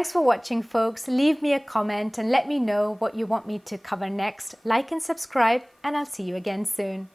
Thanks for watching, folks. Leave me a comment and let me know what you want me to cover next. Like and subscribe, and I'll see you again soon.